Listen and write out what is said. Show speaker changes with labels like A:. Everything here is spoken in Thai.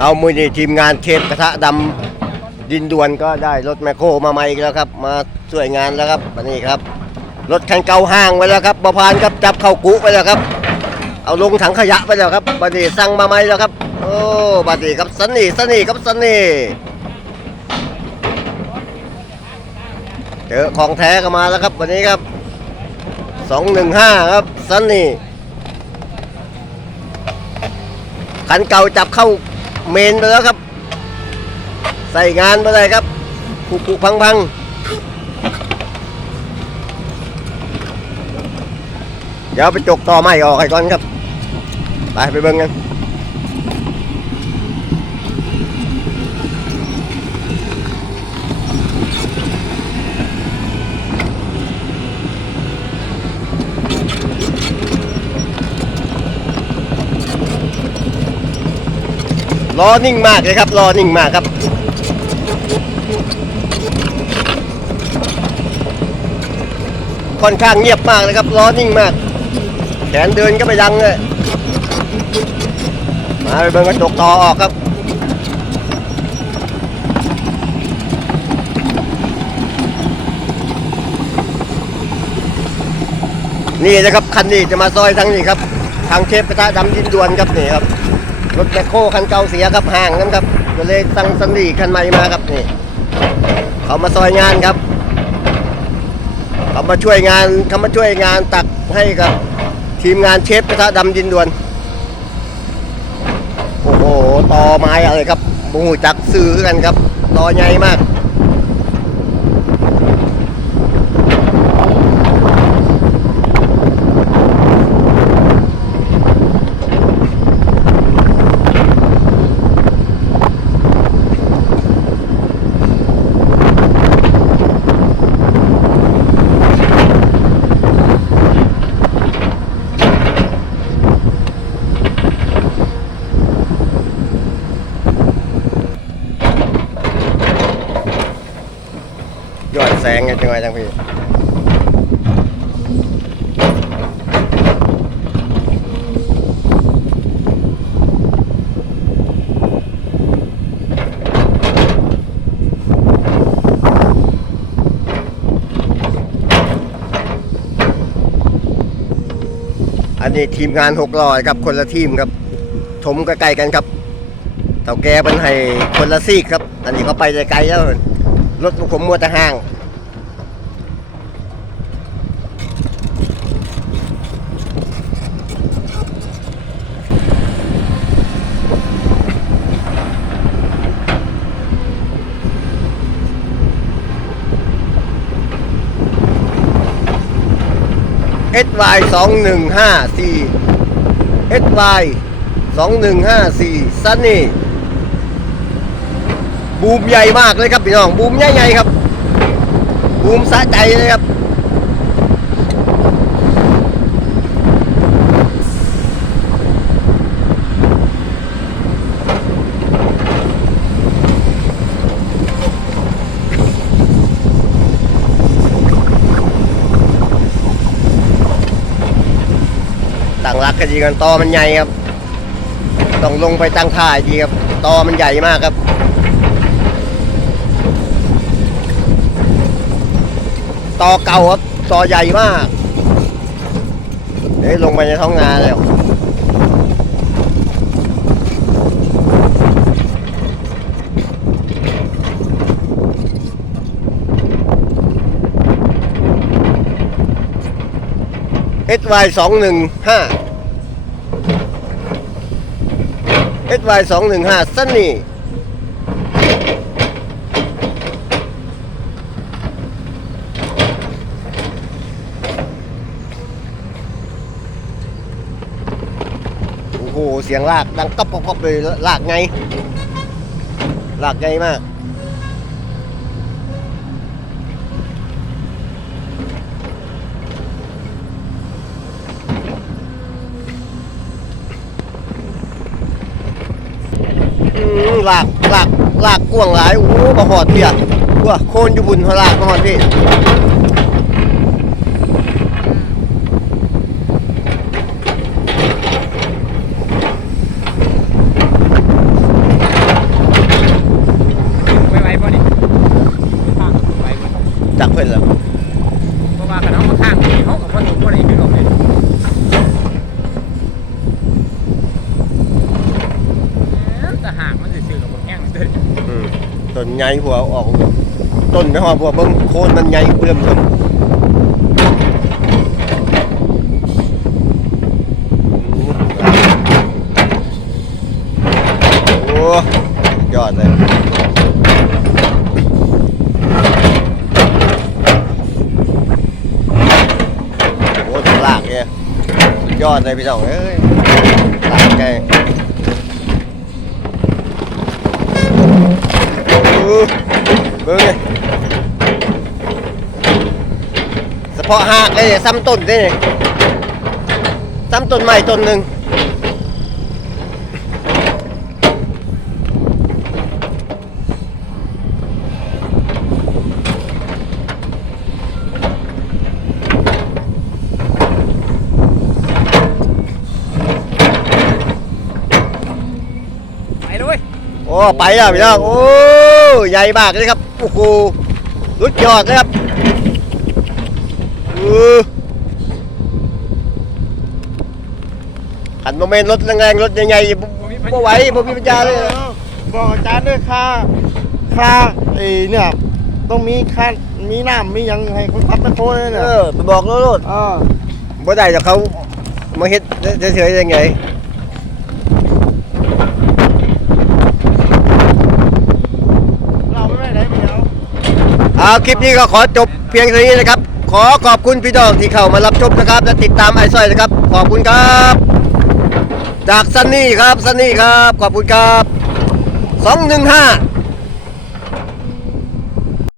A: เอามือนี่ทีมงานเชฟกระทะดำดินด่วนก็ได้รถแมคโครมาใหม่อีกแล้วครับ มาช่วยงานแล้วครับวันนี้ครับ รถคันเก่าห้างไว้แล้วครับบพานครับจับเข้ากุไปแล้วครับ เอาลงถังขยะไปแล้วครับบัดนี้สั่งมาใหม่แล้วครับ โอ้บัดนี้ครับสันนี่สันนี่ครับสันนี่เจอของแท้ก็มาแล้วครับวันนี้ครับสองหนึ่งห้าครับสันนี่คันเก่าจับเข้า เมนไปแล้วครับ ใส่งานไปเลยครับผุผุพังพังเดี๋ยวไปจกต่อไม้ออกให้ก่อนครับ ไปไปเบิ่งกัน รอนิ่งมากเลยครับรอนิ่งมากครับ ค่อนข้างเงียบมากเลยครับรอนิ่งมาก แขนเดินก็ไปดังเลยมาไปเบิ่งกระจกต่อออกครับนี่นะครับคันนี้จะมาซอยทางนี้ครับ ทางเชฟกระทะดำดินดวนครับนี่ครับ รถแมคโคคันเก่าเสียครับห่างนั้นครับก็เลยสั่งสันดีคันใหม่มาครับนี่เขามาซอยงานครับเขามาช่วยงานเขามาช่วยงานตักให้กับ ทีมงานเชฟกระทะดำยินด่วน โอ้โหต่อไม้อะไรครับบูจักซื้อคือกันครับต่อใหญ่มาก แสงไงจังไงจังพี่อันนี้ทีมงานหกลอยครับคนละทีมครับถมก็ไกลกันครับเต่าแกมันให้คนละซีกครับ อันนี้เขาไปไกลๆแล้วรถผมมัวแต่ห่าง SY สองหนึ่งห้าสี่ SY สองหนึ่งห้าสี่ซันนี่บูมใหญ่มากเลยครับพี่น้องบูมใหญ่ๆครับบูมสะใจเลยครับ ตั้งรักกันดีกันตอมันใหญ่ครับ ต้องลงไปตั้งท่าดีครับตอมันใหญ่มากครับตอเก่าครับตอใหญ่มากเดี๋ยวลงไปในท้องนาแล้วเอสวาเอสวสองหนึ่งห้า SY215 Sunny โอ้โห เสียงลาก ดังก๊อบก๊อบก๊อบเลยลากไง ลากไงมาก หลากหลากหลากกว้างหลายโอ้บะหอดเพียว่าโคนอยู่บุญหลากบะหอดพี่จักเพื่อนแล้ว ญ่หัวออกต้นไม่หอบหัวเบิ่งโคนมันใหญ่เริ่มเทิมโอ้ยอดเลยโอ้ตลากเนี่ยยอดเลยพี่น้องเอ้ยลากไกล เออเบิ่งเลยเฉพาะหากเลยซ้ำต้นนี่ซ้ำต้นใหม่ต้นหนึ่งโอ้ ไปแล้วพี่น้องโอ้ ใหญ่มากเลยครับ โอ้โหรุดยอดเลยครับเออหันโมเมนต์รถแรงๆรถใหญ่ๆบ่บ่ไหวบ่มีปัญญาเลย
B: บอกอาจารย์ด้วยค่าค่าไอ้เนี่ยต้องมีค่ามีน้ำมีหยังให้คนขับแมคโครเลยเนี่ย
A: เออไปบอกรถ
B: อ่า
A: บ่ได้แต่เขามาเฮ็ดเฉยๆยังไง
B: เราไม่ได้ไหนเดียว
A: เอาคลิปนี้ก็ขอจบเพียงเท่านี้นะครับ ขอขอบคุณพี่น้องที่เข้ามารับชมนะครับ และติดตามไอ้สร้อยนะครับ ขอบคุณครับ จากซันนี่ครับซันนี่ครับ ขอบคุณครับ 215